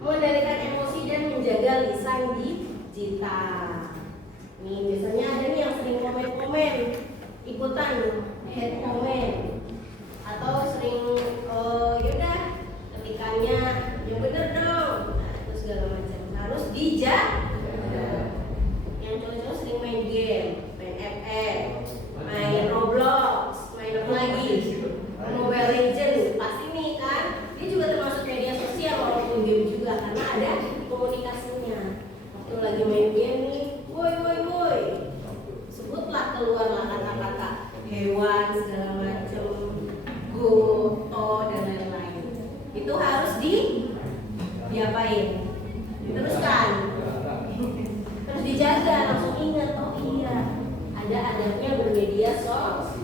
mengendalikan emosi dan menjaga lisan digital. Nih biasanya ada nih yang sering komen-komen, ikutan head comment, atau sering yaudah ketikannya yang bener dong, nah, itu segala macam harus dijaga. Yang cowok-cowok sering main game, main FF, main Roblox, main apa lagi, Mobile Legends, pasti nih kan dia juga termasuk media sosial walaupun game juga karena ada komunikasinya. Waktu lagi main game nih, woi, sebutlah keluarlah kata-kata hewan segala macam, goto dan lain-lain. Itu harus diapain? Diteruskan. Terus dijaga, langsung ingat, oh iya ada adabnya bermedia sosial.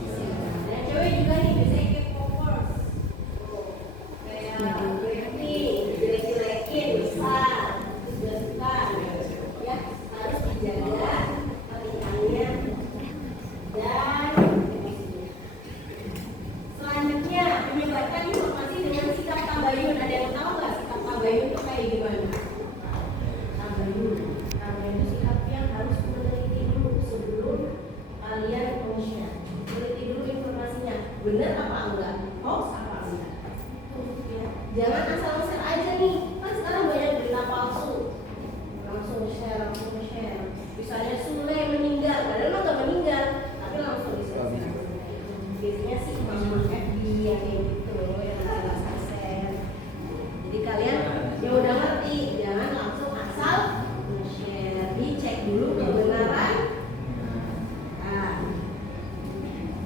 Dan cewek juga nih biasanya K-popers, kayak nih jelek-jelekin besar, terus suka ya, harus dijaga pernikahannya. Dan selanjutnya menyebarkan informasi dengan sikap tabayun. Ada yang tahu nggak sikap tabayun itu kayak gimana? Tabayun itu sikap yang harus meneliti dulu sebelum kalian share. Teliti dulu informasinya, benar apa enggak, hoax apa enggak. Ya. Jangan asal share aja nih, kan sekarang banyak berita palsu, langsung share. Misalnya Sule meninggal, padahal lo nggak meninggal, tapi langsung di-share. Biasanya sih FB yang kayak gitu, yang asal share. Jadi kalian yang udah ngerti, jangan langsung asal share, dicek dulu kebenaran. Nah,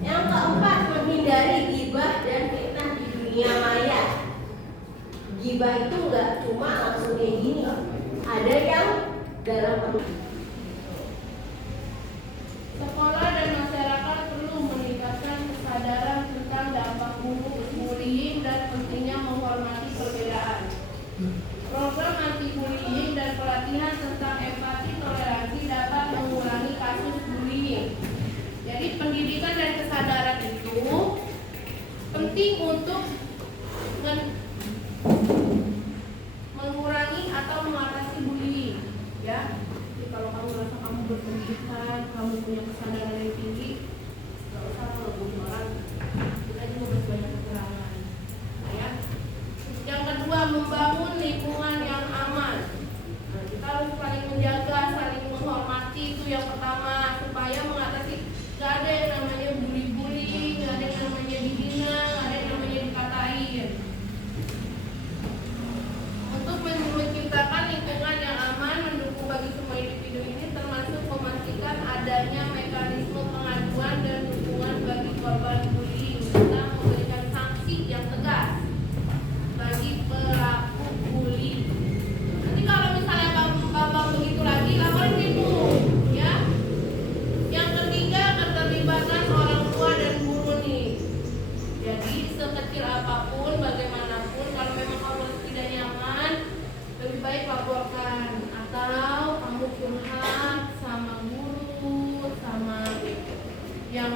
yang keempat, menghindari ghibah dan fitnah di dunia maya. Ghibah itu nggak cuma langsung kayak gini, ada yang dalam Sekolah dan masyarakat perlu meningkatkan kesadaran tentang dampak buruk bullying dan pentingnya menghormati perbedaan. Program anti-bullying dan pelatihan tentang empati toleransi dapat mengurangi kasus bullying. Jadi pendidikan dan kesadaran itu penting untuk mengurangi atau mengatasi bullying, ya. Jadi kalau kamu merasa kamu berpendidikan, kamu punya kesadaran yang tinggi, nggak usah ngerebut orang, kita juga banyak kekurangan. Nah, ya. Yang kedua, membangun lingkungan yang aman. Nah, kita harus saling menjaga, saling menghormati, itu yang pertama, supaya mengatasi nggak ada yang namanya bully-bully, nggak ada yang namanya dihina, nggak ada yang namanya dikatain. Untuk menciptakan lingkungan yang aman, mendukung bagi semua individu ini termasuk memastikan adanya mekanisme pengaduan dan dukungan bagi korban bullying serta memberikan sanksi yang tegas bagi pelaku bully. Nanti kalau misalnya bapak begitu lagi, laporin ibu, ya. Yang ketiga, keterlibatan orang tua dan guru nih. Jadi sekecil apapun, bagaimanapun, kalau memang kamu tidak nyaman, lebih baik laporkan atau kamu curhat sama guru, sama yang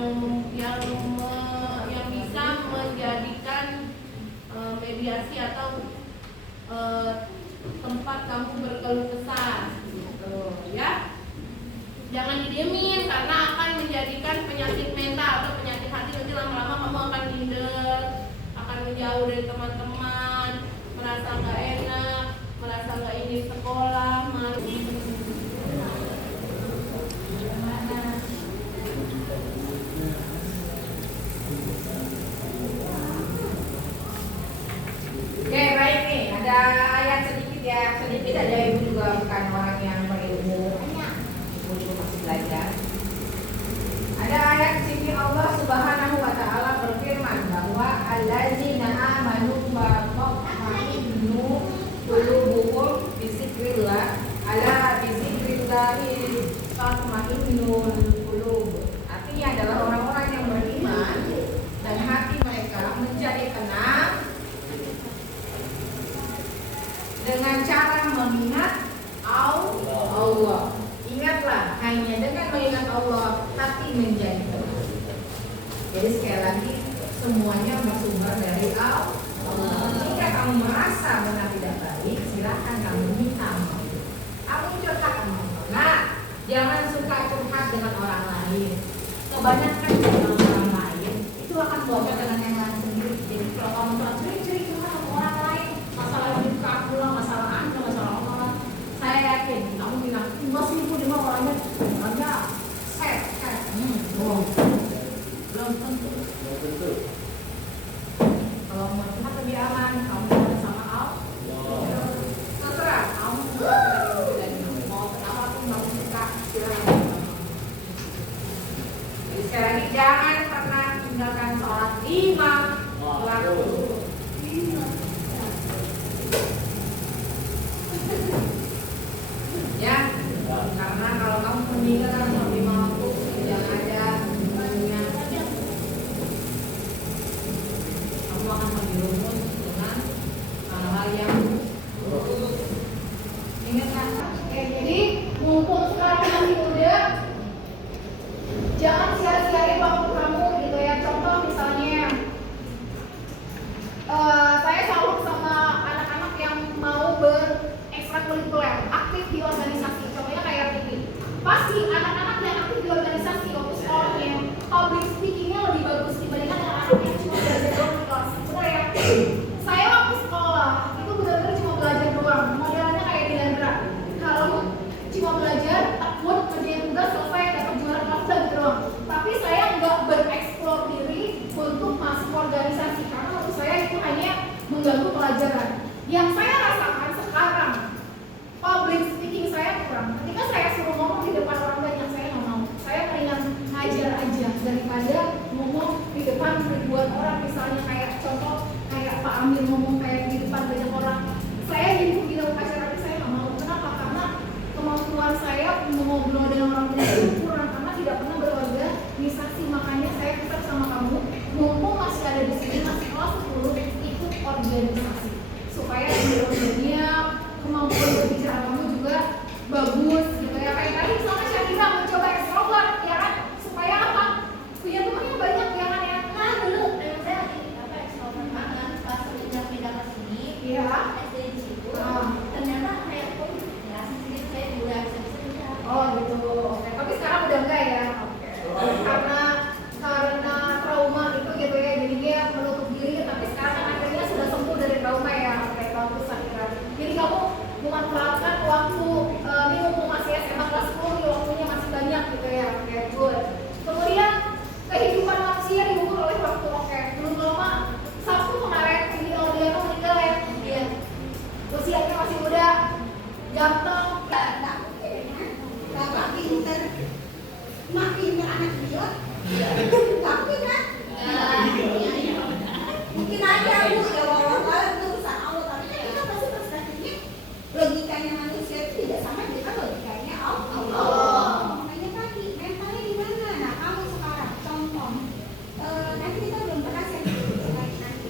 bisa menjadikan mediasi atau tempat kamu berkeluh kesah, gitu, ya. Jangan didiemin karena akan menjadikan penyakit mental atau penyakit hati. Nanti lama-lama kamu akan minder, akan menjauh dari teman-teman, merasa nggak enak, merasa nggak ingin sekolah, malu. Oke, baik nih, ada ayat sedikit ya, sedikit aja, ibu juga bukan orang yang berilmu, ibu juga masih belajar. Ada ayat di sini Allah Subhanahu wa taala berfirman bahwa allazina amanu wa tatma'innu qulubuhum bi dzikrillah, ala bi dzikrillahi tatma'innul qulub. Artinya adalah orang-orang yang beriman dan hati mereka menjadi tenang dengan cara mengingat Allah. Ingatlah, hanya dengan mengingat Allah hati menjadi tenang. Jadi sekali lagi, semuanya bersumber dari Allah. Jika kamu merasa benar tidak baik, silakan jangan suka curhat dengan orang lain. Kebanyakan dengan orang lain itu akan bocor dengan yang lain sendiri. Jadi kalau kamu curhat ceri-ceri curhat sama orang lain, masalah hidup kamu lah, masalah anda, masalah orang, saya yakin kamu bilang enggak sih ibu, dia orangnya set. Belum tentu. Kalau mau curhat lebih aman, kamu curhat sama Allah. Terserah kamu mau kenapa pun kamu suka silahkan. Jadi sekali lagi jangan pernah tinggalkan sholat 5 waktu. Ya, karena kalau kamu meninggalkan sholat 5 waktu tidak ada banyak, kamu akan terjerumus dengan hal-hal yang buruk. Ingat kan? Oke, jadi mumpung sekarang masih muda, jangan sia-siain waktu kamu gitu ya. Contoh misalnya, saya salut sama anak-anak yang mau berekstrakurikuler, aktif di organisasi. Contohnya kayak Vicky. Pasti anak-anak yang aktif di organisasi waktu sekolahnya, public speakingnya lebih bagus dibandingkan anak-anak yang cuma belajar doang di kelas. Bener ya? Saya waktu sekolah itu benar-benar cuma belajar doang. Modelnya kayak di Lendra. Kalau cuma belajar, takut kerjain tugas selesai, dapat juara kelas gitu doang. Tapi saya nggak bereksplor diri untuk masuk organisasi karena menurut saya itu hanya mengganggu pelajaran. Yang saya rasakan sekarang, public speaking saya kurang. Ketika saya suruh ngomong di depan orang banyak, saya nggak mau. Saya mendingan ngajar aja daripada ngomong di depan ribuan orang. Misalnya kayak contoh kayak Pak Amir ngomong kayak di depan banyak orang. Saya hidup di dalam acara ini saya nggak mau. Kenapa? Karena kemampuan saya mengobrol dengan orang banyak itu kurang karena tidak pernah berorganisasi. Makanya saya pesan sama kamu, mumpung masih ada di sini, masih kelas 10, ikut organisasi supaya sebenarnya kemampuan berbicara kamu juga bagus gitu ya. Kayak tadi misalnya Syakira mencoba extrovert ya kan, supaya apa? Punya temannya banyak ya kan ya. Nah dulu saya ekstrovert banget pas pindah ke sini. Iya. SD di situ. Ternyata kayak kok ya sedikit saya udah bisa. Oh gitu. Oke. Tapi sekarang udah enggak ya? Oke. Karena trauma itu gitu ya, jadi dia menutup diri. Tapi sekarang kan akhirnya sudah sembuh dari trauma ya. Oke, bagus Syakira. Jadi kamu memanfaatkan waktu ini mumpung masih SMA kelas 10 nih, waktunya masih banyak gitu ya. Oke, good. Kemudian kehidupan manusia diukur oleh waktu. Oke, belum lama Sabtu kemarin ini Audiano meninggal ya. Iya. Usianya masih muda, ganteng. Bapak pinter, mak pinter anak dia, tapi kan, mungkin aja bu ya walau itu urusan Allah, tapi kan kita pasti perspektifnya logikanya manusia itu tidak sama dengan logikanya Allah. Makanya tadi mentalnya di mana? Nah kamu sekarang contoh, nanti kita belum pernah share lagi nanti.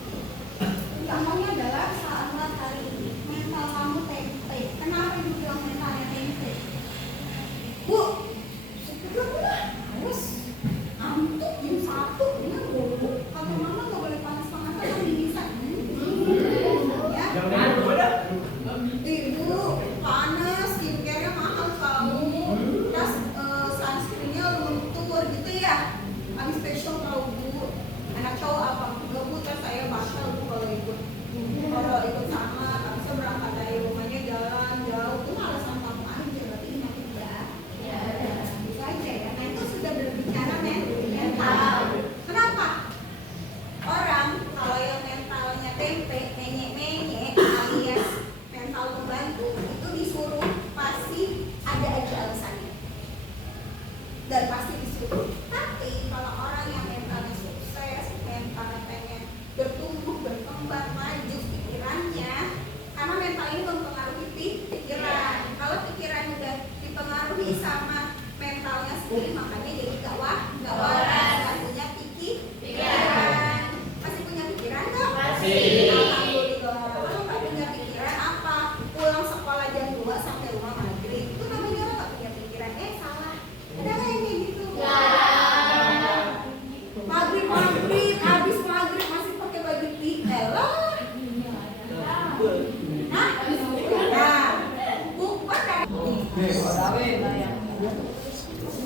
Contohnya adalah saat hari ini mental kamu tempe. Kenapa dibilang mentalnya tempe? Bu, sekarang harus ngantuk jam 1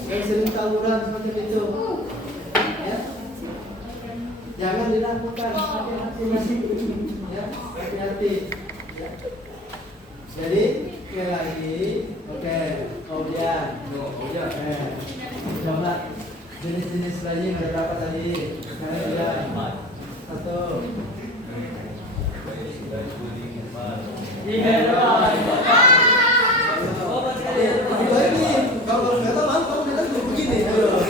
yang sering tawuran seperti itu. Ya. Jangan dilakukan, hati-hati. Ya, hati-hati. Ya. Jadi, sekali lagi, oke, kemudian, coba jenis-jenis bayi ada berapa tadi? Sekarang sudah 1. Kalau nggak tahu maaf, kamu bilang juga begini. Dua.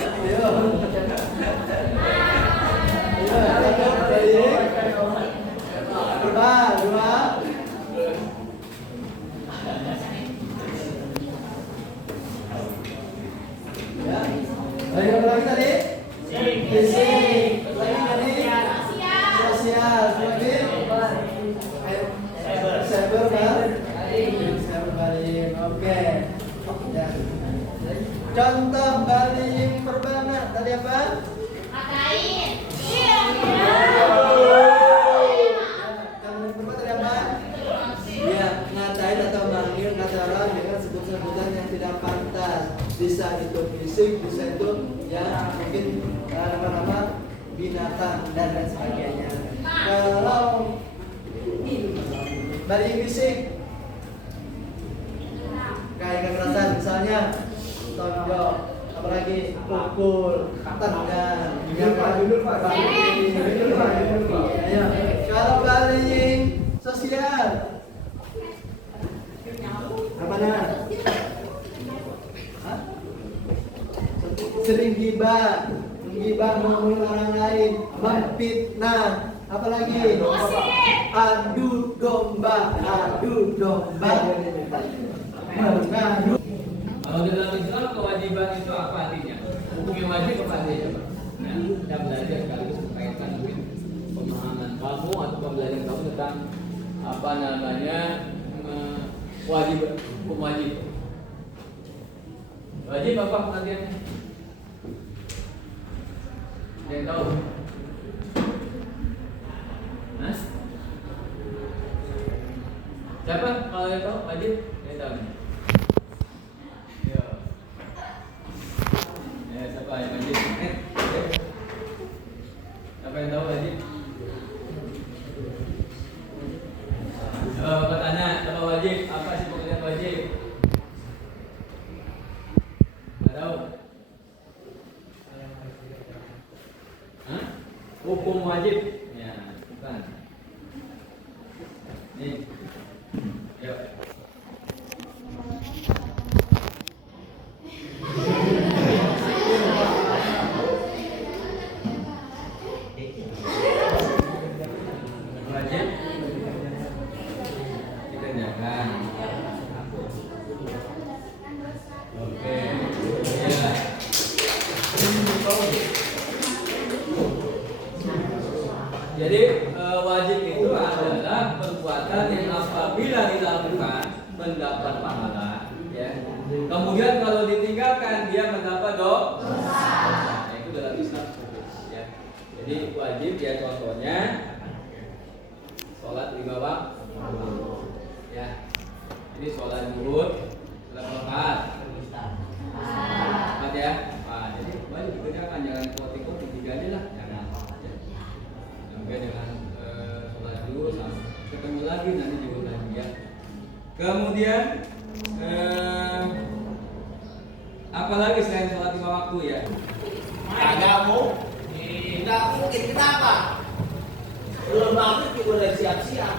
Ya. Lagi apa lagi tadi? Fisik. Lagi tadi? Sosial. Lagi? Cyber bullying. Oke. Ya. Contoh bullying perbana tadi apa? Ngatain. Contoh pertama tadi apa? Ya, ngatain atau manggil kata orang dengan sebutan-sebutan yang tidak pantas. Bisa itu fisik, bisa itu ya mungkin nama-nama binatang dan lain sebagainya. Kalau bullying fisik kayak kekerasan misalnya tonjok, apalagi pukul, tendang, ya. Kalau bullying sosial apa namanya? Sering gibah, menggibah orang lain, memfitnah, apalagi adu domba. Kalau di dalam Islam kewajiban itu apa artinya? Hukum yang wajib apa artinya? Nah, kita belajar sekaligus berkaitan mungkin pemahaman kamu atau pembelajaran kamu tentang apa namanya wajib, hukum wajib. Wajib apa pengertiannya? Ada yang tahu? Hah? Siapa kalau yang tahu wajib? Yang tahu? Siapa yang wajib? Siapa yang tahu wajib? Tanya, apa wajib? Apa sih pengertian wajib? Nggak tahu? Hah? Hukum wajib? Ya, bukan. Nih, yuk. Wajib dikerjakan. Oke, ya. Jadi wajib itu adalah perbuatan yang apabila dilakukan mendapat pahala, ya. Kemudian kalau ditinggalkan dia mendapat dosa. Nah, itu dalam Islam, ya. Jadi wajib ya contohnya sholat 5 waktu, ya. Ini sholat zuhur berapa rakaat? 4 ya. Nah, jadi wajib dikerjakan, jangan ikut-ikut 3 aja lah, jangan. Sampai dengan sholat zuhur ketemu lagi nanti zuhur lagi ya. Kemudian apalagi selain sholat 5 waktu ya? Agakmu tidak mungkin, kenapa? Belum banget juga udah siap-siap.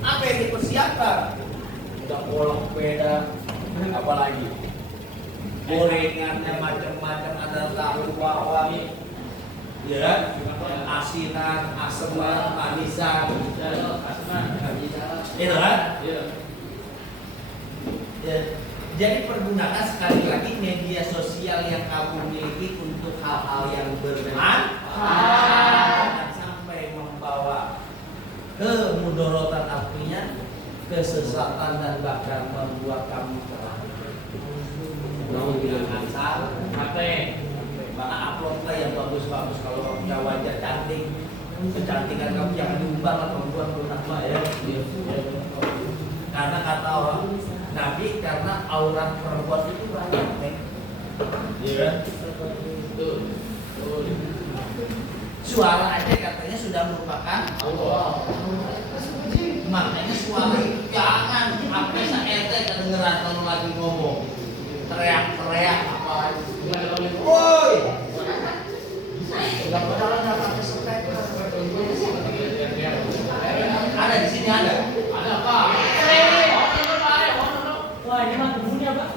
Apa yang dipersiapkan? Udah kolong sepeda, apalagi gorengannya macam-macam, ada tahu bawang, ya, asinan, aseman, manisan, itu kan? Ya. Jadi pergunakan sekali lagi media sosial yang kamu miliki untuk hal-hal yang bermanfaat, sampai membawa kemudorotan, artinya kesesatan dan bahkan membuat kamu terlalu. Jangan sampai mana upload lah yang bagus-bagus. Kalau punya wajah cantik, kecantikan kamu jangan diumbar lah, membuat lunak ya. Karena kata orang Nabi, karena aurat perempuan itu banyak, Iya kan? Betul. Suara aja katanya sudah merupakan Allah. Makanya suara itu jangan sampai saete kedengeran kalau lagi ngomong. Teriak-teriak apa. Woi. Enggak padahal enggak pakai speaker. Ada di sini ada. Ada apa? Wah, ini mah kebunya, Pak.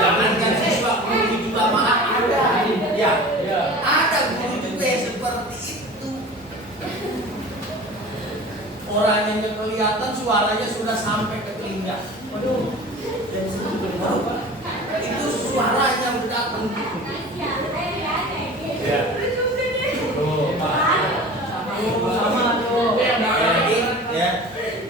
Jangankan siswa guru juga malah ada. Ya. Ya. Ada guru juga yang seperti itu. Orangnya kelihatan, suaranya sudah sampai ke telinga. Waduh, dan sebelum itu suaranya udah datang. Ya. Tuh, Pak. Sama tuh. Ya,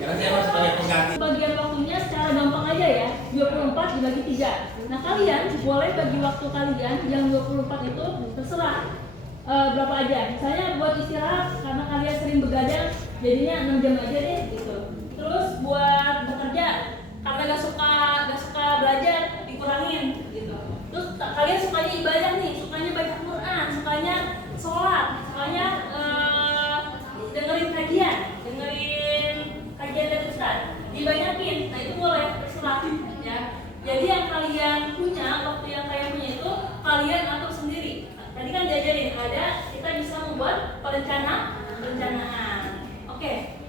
karena saya masih sebagai pengganti. Bagian waktunya secara gampang aja ya, 24 dibagi 3. Nah kalian boleh bagi waktu kalian yang 24 itu terserah berapa aja. Misalnya buat istirahat karena kalian sering begadang, jadinya 6 jam aja deh gitu. Terus buat bekerja karena gak suka belajar, dikurangin gitu. Terus kalian sukanya ibadah nih, sukanya baca Quran, sukanya sholat, sukanya dengerin kajian dari Ustaz, dibanyakin. Nah itu boleh terserah ya. Jadi yang kalian punya, waktu yang kalian punya itu kalian atur sendiri. Tadi kan diajarin ada kita bisa membuat perencanaan. Oke,